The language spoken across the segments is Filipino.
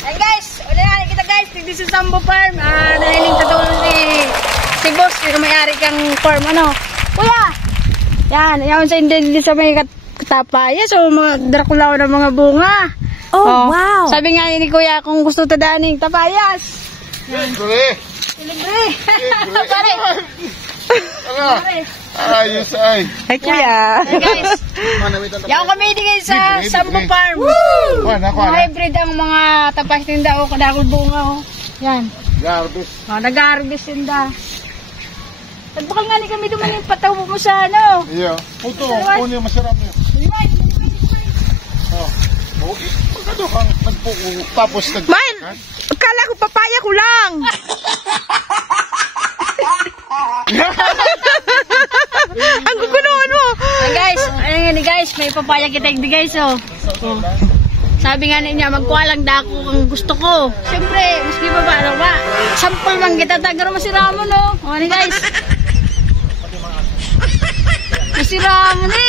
Ay guys, ulihan kita guys, tigdi sa Sambo Farm. Nahiling tatulong si boss, yung may-ari kang farm, ano. Kuya! Yan sa hindi sa may katapaya, so mga drakulaw ng mga bunga. Oh, wow! Sabi nga ni Kuya, kung gusto tadaaning tapayas. Libre! Libre! Pare! Ayos ay! Ay Kuya! Hey guys! Yan kami digay sa Sambo Farm. Mga hybrid ang mga tapas tinda o kadakol bunga o. Yan. Garbis. Nag-harvest tinda. Bakal nga ni kami duman yung patawo mo sa ano. Iya. Puto, puno yung masarap yun. Pagkado kang nagpuko tapos Man! Akala ko papaya ko lang! Ang gugunoon mo! Guys, ayun nga ni guys, may papaya kita hindi guys oh. Sabi nga niya, magkuha lang dako kung gusto ko. Siyempre, maski ba ba, ano ba? Sample man kita, tagaro masiramo no. O ni guys. Masiramo ni.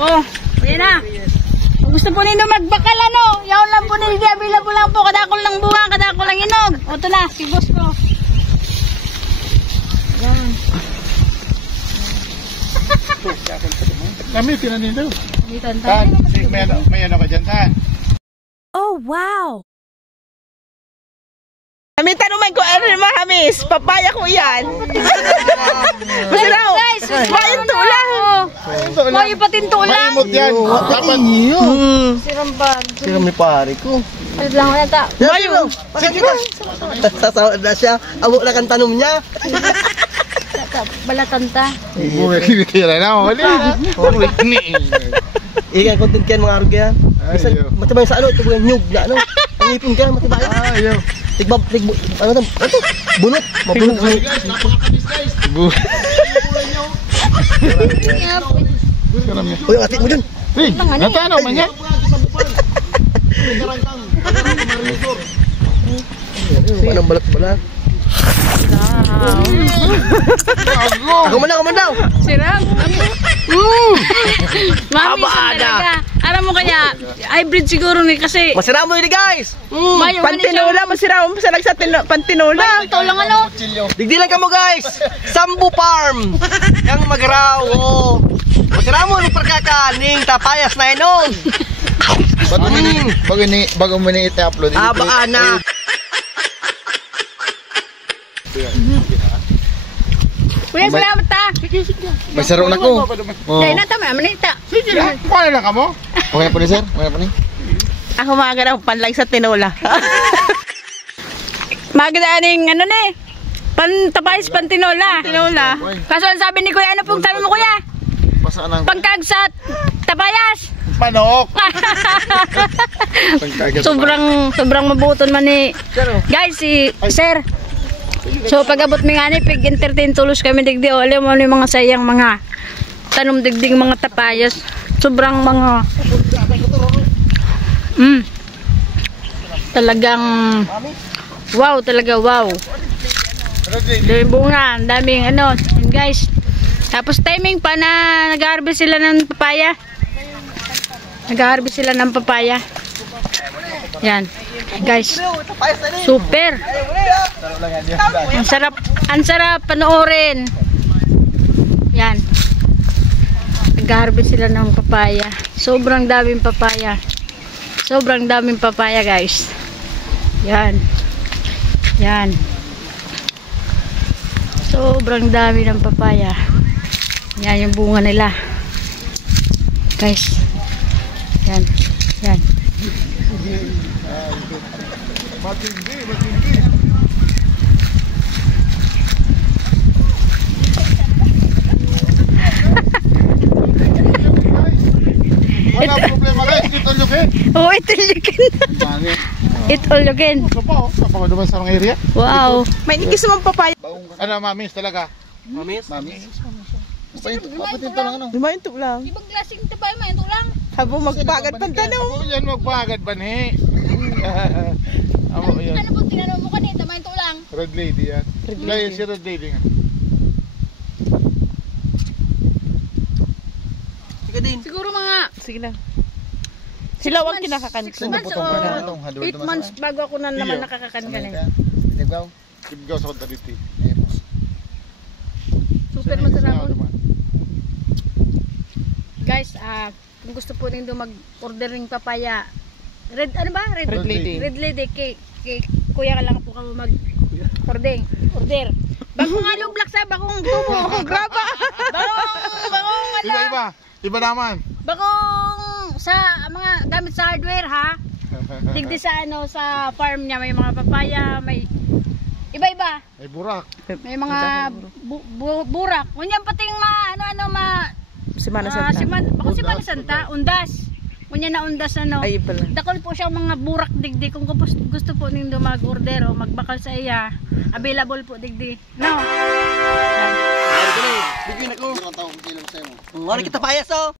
Oh, yan na. Kung gusto po ninyo magbakal ano, yaon lang po ninyo, available lang po, kadakol ng bunga, kadakol ng inog. O ito na, si boss ko. Yan. kami tinanin daw. Tan, may ano ka dyan, Tan? Oh, wow! Kami tanong ko, ano naman hamis? Papaya ko yan. Masalaw! Guys, Mayin tulang! Mayo patin tulang. Maimot yan. Dapat niyo. Sirampag. Sino may pare ko? Ano lang wala ta? Mayo! Sige ba? Sasawad na siya. Abo na kang tanong niya. Balatanta. Buhay kinitira na ako. Buhay ni. Ikan content yan mga arog yan. Ayaw. Matibay sa ano, ito yung nyug na ano. Pangipin ka, matibay. Ayaw. Tigbab, ano tam? Ito, bunot. Mabunot. Uy, ang atik mo dun. Rig, natanaw man yan. Anong balat-balat? Ako man daw. Sirap. Mami talaga. Alam mo kaya, hybrid siguro ni kasi. Masira mo yun guys. Mayo man siya. Pantinola, masiraw mo sa pantinola. Ito lang ano. Digdilan ka mo guys. Sambo Farm. Yang magraw. Oh. Masira mo yung pagkakaning tapayas na inon. Bago mo ni ita-upload. Aba na. Kuya, salamat ta. May saro na ko. Dahil na tama, manita. Sige lang. Kuha na lang ka mo. Okay na po ni sir? Okay na po ni? Ako maganda akong panlag sa tinola. Maganda aning ano ni? Pantapayas pantinola. Tinola. Kaso ang sabi ni Kuya, ano pong sabi mo Kuya? Pasaan ang Pangkag sa tapayas. panok. sobrang mabuton man ni. Guys, si Sir. So pag-abot mi nga ni pig-entertain tulos kami digdi o alam mo yung mga sayang mga tanom digding mga tapayas. Sobrang mga talagang wow, talaga wow. Daming bunga, daming ano, guys. Tapos timing pa na nag-harvest sila ng papaya. Nag-harvest sila ng papaya. Yan. Guys. Super. Ang sarap panoorin. Yan. Nag-harvest sila ng papaya. Sobrang daming papaya. Sobrang daming papaya, guys. Yan. Yan. Sobrang dami ng papaya. Yan yung bunga nila. Guys. Yan. Yan. Matindi. Wala problema guys, ito lukin. Oh, ito lukin. Ito lukin. Ito po, napakuduman sa mga area. Wow. May nikis naman papaya. Ano, mamis talaga? Mamis? Mamis. Papatinto lang ano? Lumayan to lang. Ibang klaseng tapay man ito lang. Habo magpagad pantanong. Ako yan magpagad banhi. Ako yan. Ano po tinanong mo kanina, man ito lang. Red lady yan. Kaya si red lady nga. Sige din. Siguro mga Sige lang. Sila ang kinakakan 6 months o 8 months bago ako na naman nakakakan-kan eh. Tibgaw sa konta dito. Super masarap. Guys, kung gusto po nindo mag-order ng papaya, red Lady. Red Lady kay kuya ka lang po kamo order. Bagong alublak sa bagong tubo. Graba. Iba naman. Bagong sa mga gamit sa hardware ha. Digdi sa sa farm niya may mga papaya, may iba-iba. Ay burak. May mga burak. Kunyan pating Semana Santa. Semana Santa, undas. Kunya na undas Ay, pala. Dakol po siya mga burak digdi kung gusto po nindo mag-order o magbakal sa iya. Available po digdi. No. Mari kita payas oh.